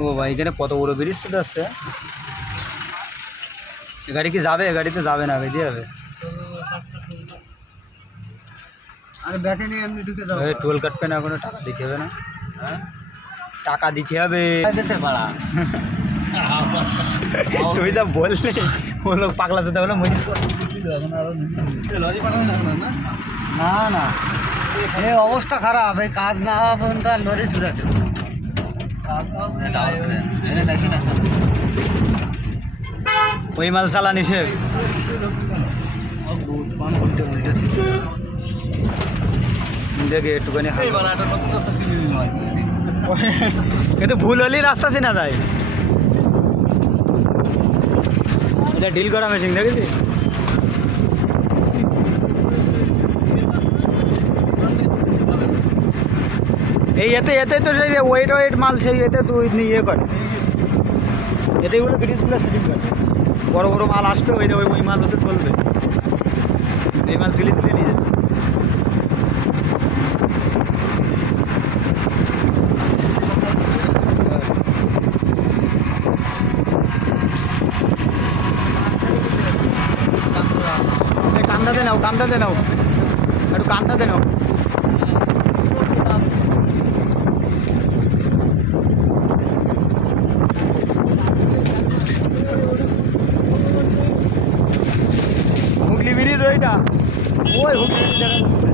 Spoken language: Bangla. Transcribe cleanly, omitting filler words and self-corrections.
ও ভাই এখানে কত বড় ব্রিজ চলে আসছে। গাড়ি কি যাবে? গাড়ি তো যাবে না, বেরিয়ে যাবে। আরে ব্যাকে নিয়ে এমনি ঢুকে যাও। টোল কাটবে না, এখনো টাকা দিতে হবে না? হ্যাঁ টাকা দিতে হবে। ভাড়া তুই যা বললে ও লোক পাগলা যেতে হলো মরি। লরি পাঠাবে না? না না, এই অবস্থা খারাপ, এই কাজ না হওয়া পর্যন্ত আর লরি ছুটে ওই মাল চালানি সে দেখে একটুখানি কিন্তু ভুল হলেই রাস্তা চেনা যায়। এটা ডিল করা মেশিন দেখেছি। এই এতে এতে তো সেই ওয়েট মাল সেই এতে তুই ইয়ে কর, এতেগুলো ব্রিজগুলো সেটিং করে। বড় বড় মাল আসবে ওই মাল হতে চলবে, এই মাল তুলে তুলে নিয়ে যাবে। কান্দাতে নাও, কান্দাতে নাও, একটু কান্দাতে নাও। হুগলি ব্রিজ ওইটা, ওই হুগলি ব্রিজ।